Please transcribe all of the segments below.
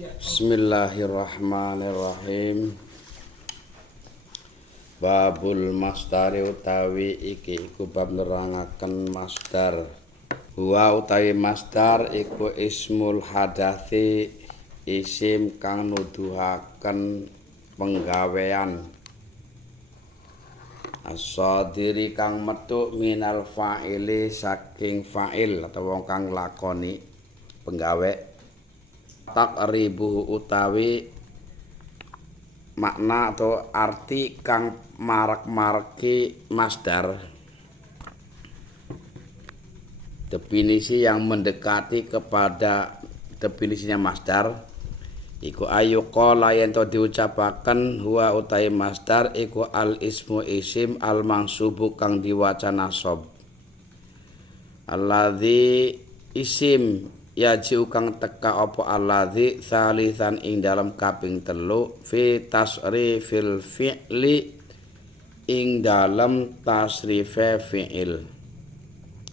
Bismillahirrahmanirrahim. Babul masdari utawi iki iku bab nerangaken masdar. Huwa utawi masdar iku ismul hadatsi, isim kang nuduhaken penggawean. As-sadiri kang metu minal fa'ili saking fa'il atau wong kang lakoni penggawe. Takribuhu utawi makna atau arti kang marak-mareki masdar. Definisi yang mendekati kepada definisinya masdar iku ayu qala yen to diucapaken huwa utawi masdar iku al ismu isim al mangsubu kang diwaca nasab. Alladzi isim yaji'u kang teka apa alladzi salisan ing dalam kaping telu fi tasrifil fi'li ing dalam tasrife fi'il.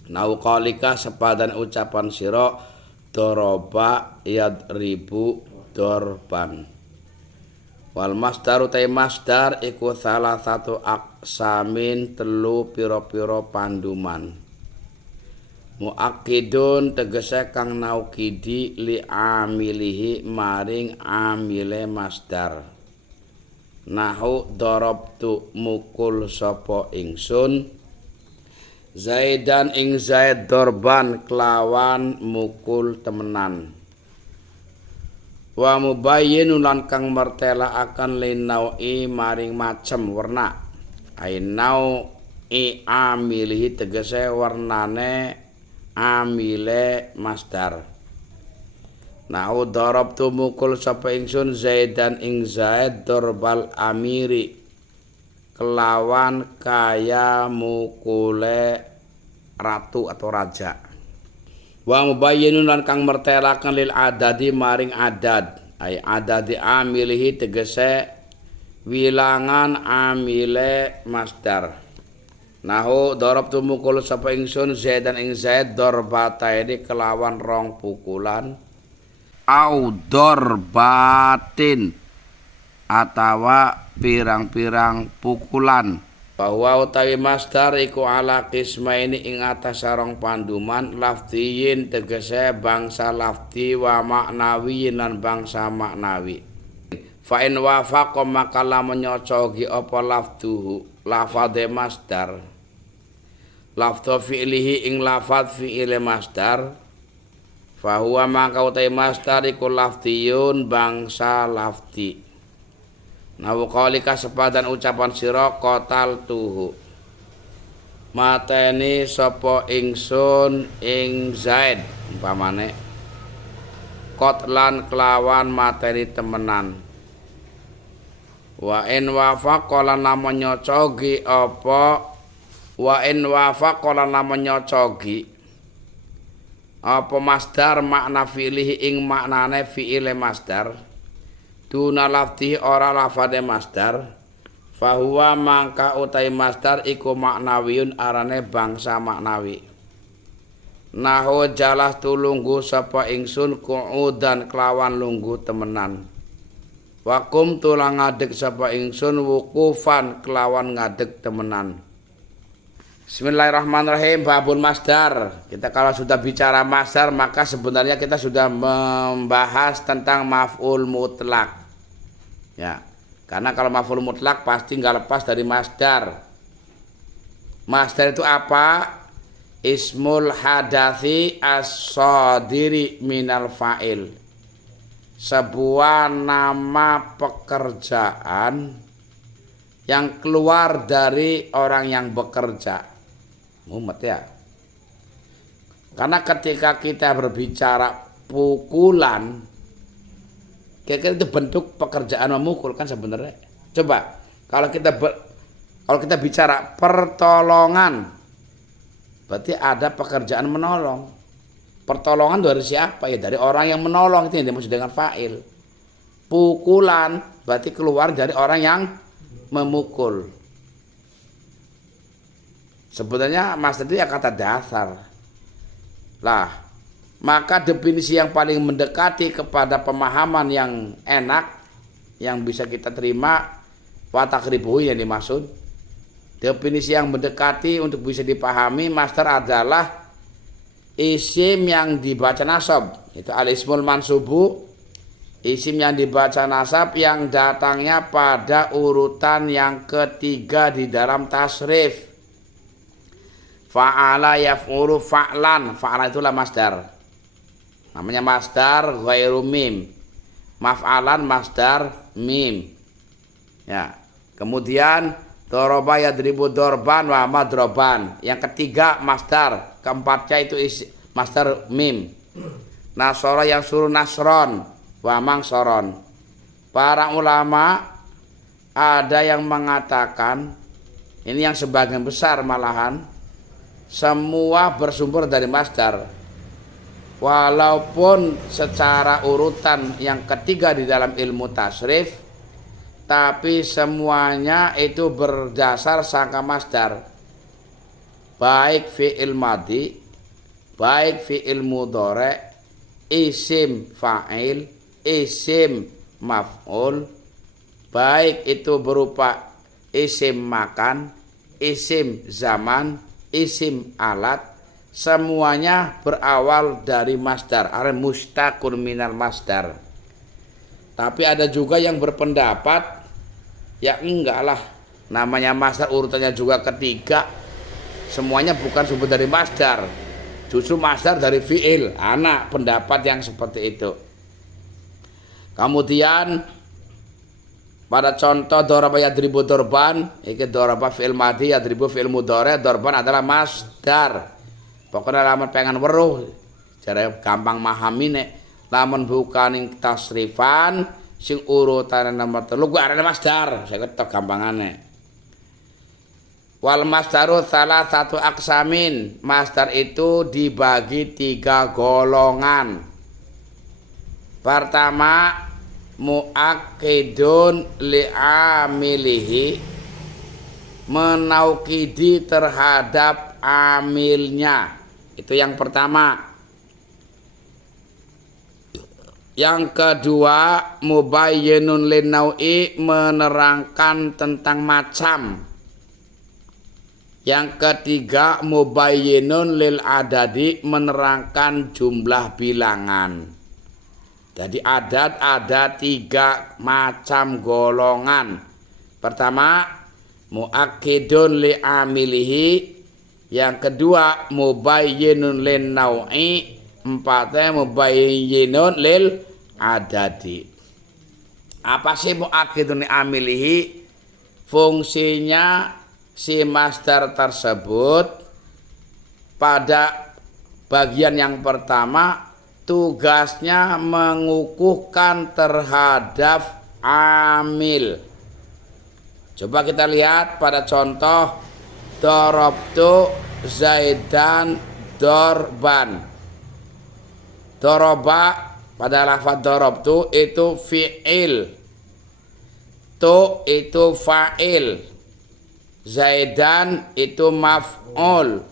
Nau qalika sepadan ucapan sira doroba yadribu dorban. Wal masdaru ta masdar iku salah satu aksamin telu pira-pira panduman. Muakkidun tegese kang naukidi li amilihi maring amile masdar. Nahu darabtu mukul sapa ingsun Zaidan ing Zaid dorban kelawan mukul temenan. Wa mubayyinun lan kang mertelakaken linau'i maring macem werna. Ainau i amilihi tegese warnane amile masdar. Nahu darabtu mukul sapa ingsun Zaidan ing Zaid dorbal amiri kelawan kaya mukule ratu atau raja. Wa mubayyinun lan kang mertelaken lil adadi maring adad ay adadi amilihi tegese wilangan amile masdar. Nahu darabtu mukul sapa ingsun Zaidan ing Zaid dorbataini kelawan rong pukulan au dorbatin atawa pirang-pirang pukulan. Bahwa utawi masdar iku ala qismaini ing atas sarong panduman lafdziyin tegese bangsa lafdi wa maknawiyin lan bangsa maknawi. Fa in wafaqa maka lamun nyocogi apa lafduhu lafadhe masdar lafdhu fi'lihi ing lafadz fi'ile masdar fa huwa maka utai masdar iku lafdiyun bangsa lafdi. Nawu qalika sepadan ucapan sira qataltuhu mateni sapa ingsun ing Zaid umpamane qatlan kelawan mateni temenan. Wa in wafaqa lan lamun nyocogi apa wa in wafaqa lan lamun nyocogi apa masdar makna fi'lihi ing maknane fi'ile masdar duna lafdhi ora lafade masdar fahuwa mangka utai masdar iku maknawiyun arane bangsa maknawi. Nahu jalas tulunggu sapa ingsun qu'udan kelawan lunggu temenan. Wakum tulang ngadeg sapa ingsun wukufan kelawan ngadeg temenan. Bismillahirrahmanirrahim. Babul masdar. Kita kalau sudah bicara masdar maka sebenarnya kita sudah membahas tentang maf'ul mutlak. Ya, karena kalau maf'ul mutlak pasti nggak lepas dari masdar. Masdar itu apa? Ismul hadatsi as-sadiri minal fa'il. Sebuah nama pekerjaan yang keluar dari orang yang bekerja. Mumet ya. Karena ketika kita berbicara pukulan, kira-kira itu bentuk pekerjaan memukul kan sebenarnya. Coba kalau kita bicara pertolongan, berarti ada pekerjaan menolong. Pertolongan dari siapa? Ya dari orang yang menolong, itu yang dimaksud dengan fa'il. Pukulan berarti keluar dari orang yang memukul. Sebenarnya masdar itu ya kata dasar. Lah, Maka definisi yang paling mendekati kepada pemahaman yang enak, yang bisa kita terima, wa taqribuhu yang dimaksud. Definisi yang mendekati untuk bisa dipahami masdar adalah isim yang dibaca nasab. Itu al-ismul mansubu, isim yang dibaca nasab yang datangnya pada urutan yang ketiga di dalam tasrif. Fa'ala yaf'ulu fa'lan. Fa'ala itulah masdar. Namanya masdar ghairu mim. Maf'alan masdar mim. Ya. Kemudian doroba yadribu dorban wa madroban. Yang ketiga masdar. Keempatnya itu masdar mim. Nasara yang suruh nasron wa mangsoron. Para ulama ada yang mengatakan, ini yang sebagian besar malahan, semua bersumber dari masdar. Walaupun secara urutan yang ketiga di dalam ilmu tasrif, tapi semuanya itu berdasar sangka masdar. Baik fi'il madi, baik fi'il mudhari, isim fa'il, isim maf'ul, baik itu berupa isim makan, isim zaman, isim alat, semuanya berawal dari masdar, mustaqun minal masdar. Tapi ada juga yang berpendapat, ya enggak lah, namanya masdar urutannya juga ketiga, semuanya bukan sumber dari masdar, justru masdar dari fi'il. Anak pendapat yang seperti itu. Kemudian pada contoh doraba yadribu dorban, ini doraba fi'il madi, yadribu fi'il mudhari, dorban adalah masdar. Pokoknya lamun pengen weruh, cara gampang memahami nek lamun bukaning tasrifan sing urutane nomor 3 kuwi arane masdar, saya ketok gampangane. Wal masdaru salah satu aksamin. Masdar itu dibagi 3 golongan. Pertama, muakkidun li'amilihi, menaukidi terhadap amilnya. Itu yang pertama. Yang kedua, mubayyinun linnau'i, menerangkan tentang macam. Yang ketiga, mubayyinun lil adadi, menerangkan jumlah bilangan. Jadi adat ada 3 macam golongan. Pertama, muakkidun li amilihi. Yang kedua, mubayyinun lin nau'i. Empatnya mubayyinun lil adadi. Apa sih muakkidun li amilihi? Fungsinya si masdar tersebut pada bagian yang pertama tugasnya mengukuhkan terhadap amil. Coba kita lihat pada contoh darabtu Zaidan dorban. Doroba pada lafaz darabtu itu fi'il, tu itu fa'il, Zaidan itu maf'ul,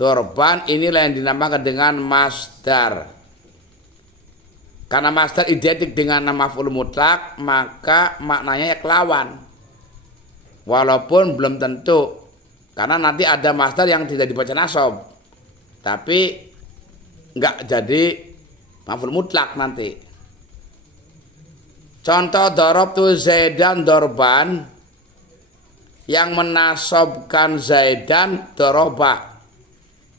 dorban inilah yang dinamakan dengan masdar. Karena masdar identik dengan maf'ul mutlak, maka maknanya ya kelawan. Walaupun belum tentu, karena nanti ada masdar yang tidak dibaca nasab, tapi enggak jadi maf'ul mutlak nanti. Contoh darabtu Zaidan dorban, yang menasabkan Zaidan doroba,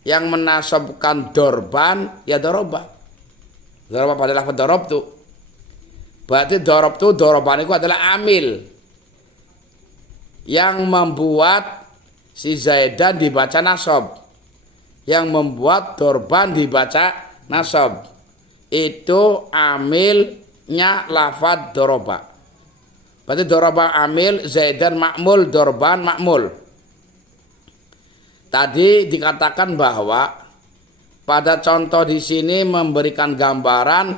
yang menasabkan dorban ya doroba. Doroba pada lafaz darabtu. Berarti darabtu doroban itu adalah amil yang membuat si Zaidan dibaca nasab, yang membuat dorban dibaca nasab. Itu amilnya lafaz doroba. Berarti doroba amil, Zaidan makmul, dorban makmul. Tadi dikatakan bahwa pada contoh di sini memberikan gambaran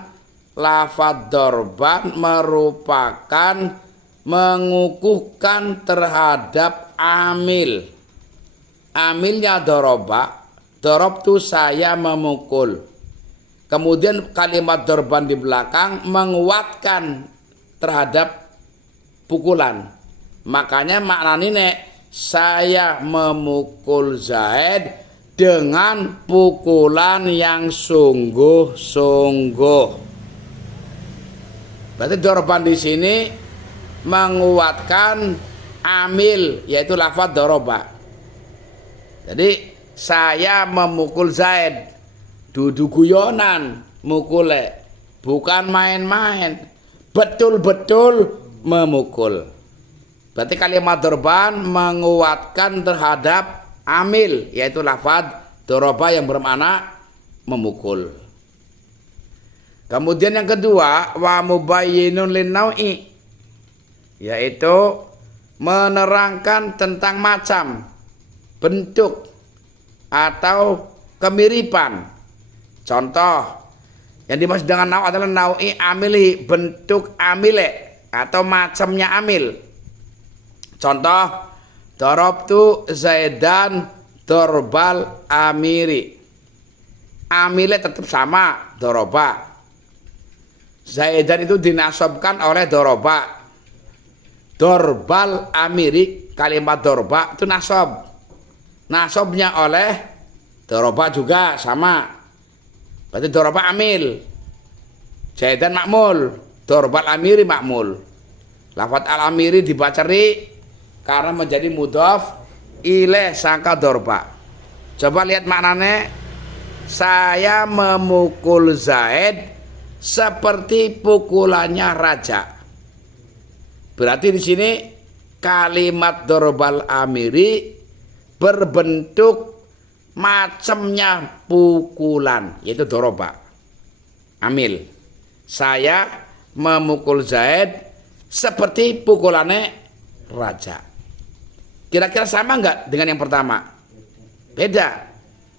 lafaz dorban merupakan mengukuhkan terhadap amil. Amilnya doroba, dorobtu saya memukul. Kemudian kalimat dorban di belakang menguatkan terhadap pukulan. Makanya maknanya nek saya memukul Zaid dengan pukulan yang sungguh-sungguh. Berarti dorban di sini menguatkan amil, yaitu lafadz doroba. Jadi saya memukul Zaid, dudu guyonan mukule, bukan main-main, betul-betul memukul. Berarti kalimat dorban menguatkan terhadap amil, yaitu lafadz doroba yang bermakna memukul. Kemudian yang kedua, wa mubayyinun linnau'i, yaitu menerangkan tentang macam, bentuk, atau kemiripan. Contoh yang dimaksud dengan nau adalah nau'i amili, bentuk amile atau macamnya amil. Contoh, darabtu Zaidan dorbal amiri. Amile tetap sama, doroba. Zaidan itu dinasabkan oleh doroba. Dorbal amiri, kalimat dorba itu nasab. Nasabnya oleh doroba juga sama. Berarti doroba amil, Zaidan makmul, dorbal amiri makmul. Lafadz al-amiri dibaca ri karena menjadi mudhaf ilaih sangka dorba. Coba lihat maknanya. Saya memukul Zaid seperti pukulannya raja. Berarti di sini kalimat dorbal amiri berbentuk macamnya pukulan, yaitu doroba amil. Saya memukul Zaid seperti pukulannya raja. Kira-kira sama enggak dengan yang pertama? Beda.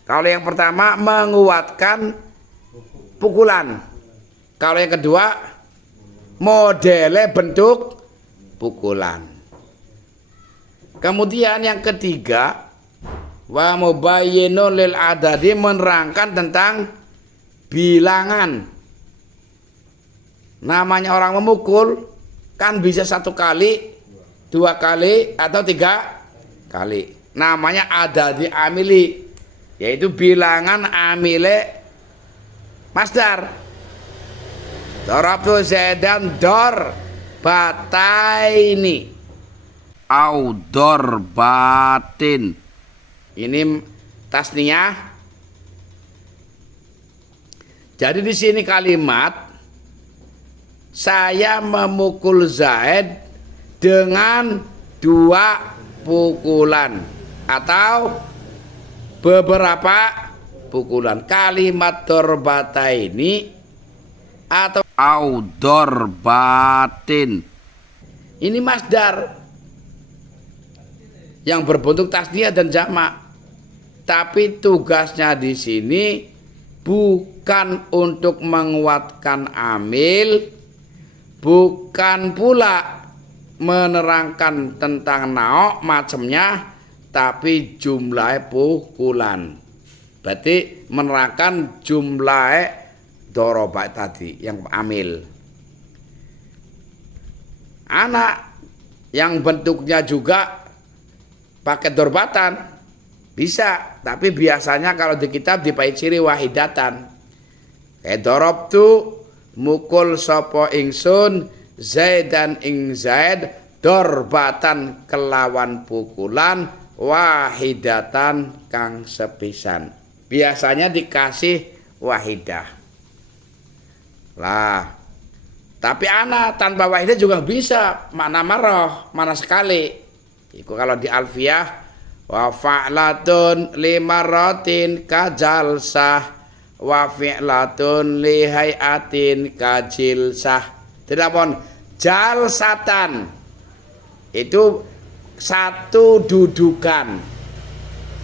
Kalau yang pertama menguatkan pukulan, kalau yang kedua modelnya bentuk pukulan. Kemudian yang ketiga, wa mubayyinun lil adadi, menerangkan tentang bilangan. Namanya orang memukul kan bisa 1 kali, 2 kali, atau 3 kali. Namanya adadi amili, yaitu bilangan amile masdar. Darabtu Zaidan dor bataini au dor batin. Ini tasniyah. Jadi di sini kalimat saya memukul Zaid dengan 2 pukulan atau beberapa pukulan. Kalimat dorbata ini atau audor batin ini masdar yang berbentuk tasniyah dan jamak. Tapi tugasnya di sini bukan untuk menguatkan amil, bukan pula menerangkan tentang naok macamnya, tapi jumlah pukulan. Berarti menerangkan jumlah doroba tadi yang amil. Anak yang bentuknya juga pakai dorbatan bisa, tapi biasanya kalau di kitab dipakai ciri wahidatan. Darabtu mukul sapa ingsun Zaidan ing Zaid dorbatan kelawan pukulan wahidatan kang sepisan. Biasanya dikasih wahidah. Lah, tapi ana tanpa wahidah juga bisa, mana marah, mana sekali. Itu kalau di alfiyah wa fa'latun limaratin kajalsah wa fi'latun li hayatin kajilsah. Tidak pun jalsatan itu 1 dudukan.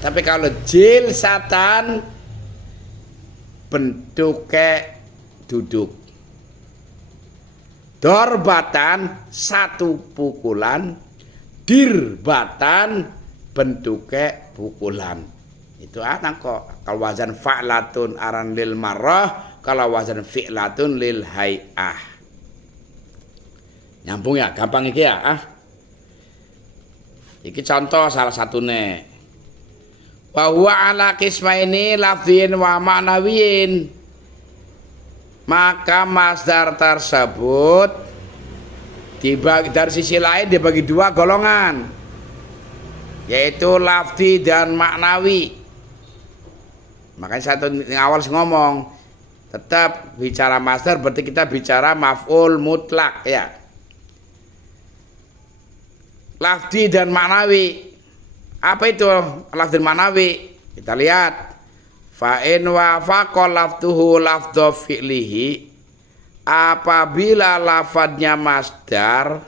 Tapi kalau jilsatan bentuknya duduk. Dorbatan 1 pukulan, dirbatan bentuknya pukulan. Itu anak kok. Kalau wazan fa'latun aran lil marrah, kalau wazan fi'latun lil hay'ah. Nyambung ya, gampang iki ya. Iki contoh salah satune. Wa huwa ala qismaini lafdhin wa ma'nawiyin. Maka masdar tersebut dibagi dari sisi lain dibagi dua golongan, yaitu lafzi dan maknawi. Makanya satu awal ngomong tetap bicara masdar berarti kita bicara maf'ul mutlak ya. Lafzi dan maknawi. Apa itu lafzi dan maknawi? Kita lihat. Fa in wafaqa lafzuhu lafdhu fi'lihi, apabila lafadznya masdar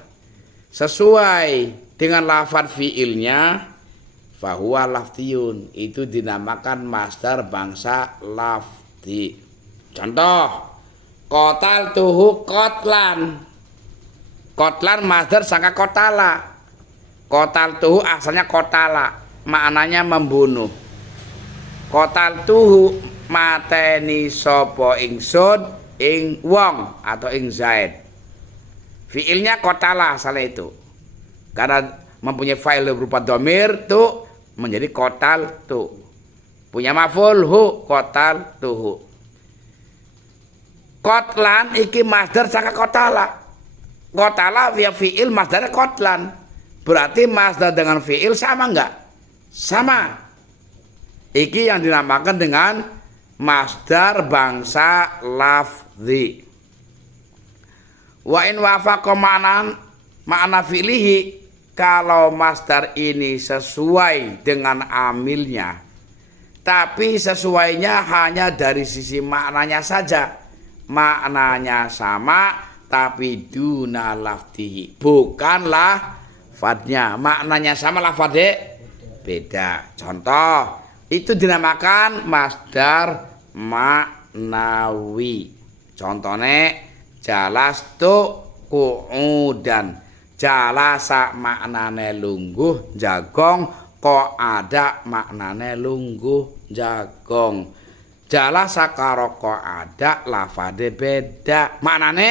sesuai dengan lafadz fi'ilnya, fahuwa lafdiyun, itu dinamakan masdar bangsa lafdi. Contoh, qataltuhu qatlan. Qatlan masdar sangka qatala. Qataltuhu asalnya qatala, maknanya membunuh. Qataltuhu mateni sapa ingsun ing wong atau ing Zaid. Fiilnya qatala asal itu. Karena mempunyai fa'il berupa dhamir tu menjadi qataltu. Punya maf'ul hu qataltuhu. Qatlan iki masdar saka qatala. Qatala via fiil masdarnya qatlan. Berarti masdar dengan fiil sama enggak? Sama. Iki yang dinamakan dengan masdar bangsa lafzi. Wa in wafaqa makna fi'lihi, kalau masdar ini sesuai dengan amilnya, tapi sesuainya hanya dari sisi maknanya saja. Maknanya sama tapi duna lafzihi, bukanlah lafadznya. Maknanya sama, lafadznya beda. Contoh, itu dinamakan masdar maknawi. Contohnya jalastu qu'udan. Jalasa maknane lungguh jagong, kok ada maknane lungguh jagong. Jalasa karo kok ada lafadznya beda, maknane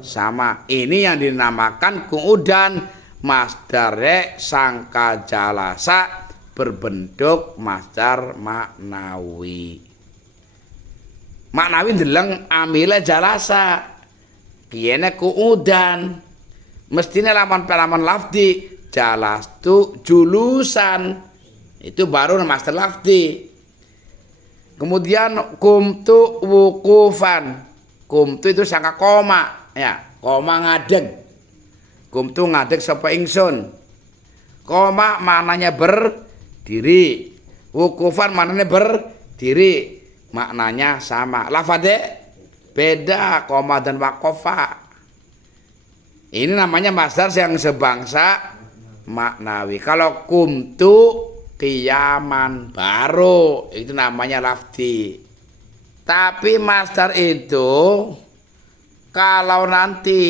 sama. Ini yang dinamakan qu'udan. Masdare sangka jalasa berbentuk masdar maknawi. Maknawi ndeleng amile jalasa, kiyene qu'udan. Mestinya laman lafdi jalastu julusan, itu baru masdar lafdi. Kemudian kumtu wukufan. Kumtu itu sangka koma ya, koma ngadeg. Kumtu ngadeg sapa ingsun. Koma maknanya berdiri. Wukufan maknanya berdiri. Maknanya sama. Lafadznya beda, koma dan wakofa. Ini namanya masdar yang sebangsa maknawi. Kalau kumtu qiyaman baru, itu namanya lafdi. Tapi masdar itu kalau nanti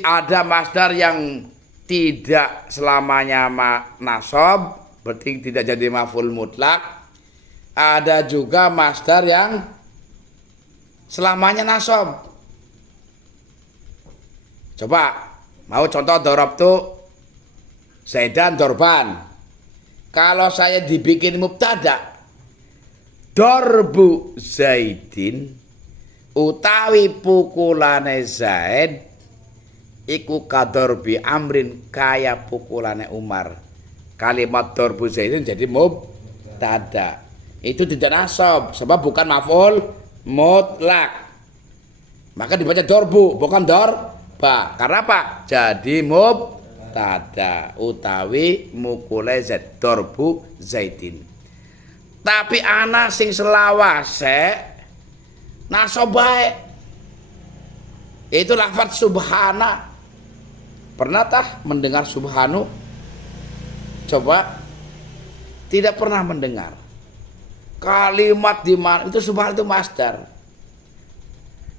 ada masdar yang tidak selamanya nasab, berarti tidak jadi maf'ul mutlak. Ada juga masdar yang selamanya nasab. Coba mau contoh darabtu Zaidan dorban. Kalau saya dibikin mubtada, darbu Zaidin utawi pukulane Zaid iku kadorbi amrin, kaya pukulane Umar. Kalimat darbu Zaidin jadi mubtada. Itu tidak nasab sebab bukan maf'ul mutlak. Maka dibaca darbu bukan darba. Karena apa? Jadi mubtada utawi mukule Zaid, darbu Zaidin. Tapi ana sing selawase nasab bae. Itu lafaz subhana. Pernah tah mendengar subhanu? Coba. Tidak pernah mendengar. Kalimat di mana itu subhana itu masdar.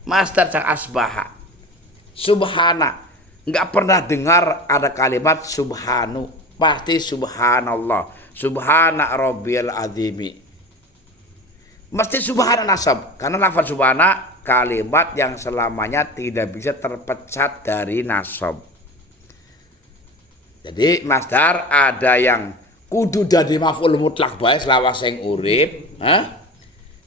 Masdar sang asbaha. Subhana. Enggak pernah dengar ada kalimat subhanu. Pasti subhanallah. Subhana rabbiyal azimi. mesti subhana nasab. Karena lafaz subhana kalimat yang selamanya tidak bisa terpecat dari nasab. Jadi masdar ada yang kudu dadi maf'ul mutlak bae selawas sing urip,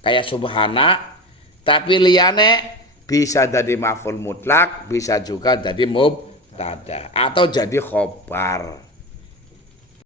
kayak subhana, tapi liyane bisa jadi maf'ul mutlak, bisa juga jadi mubtada atau jadi khobar.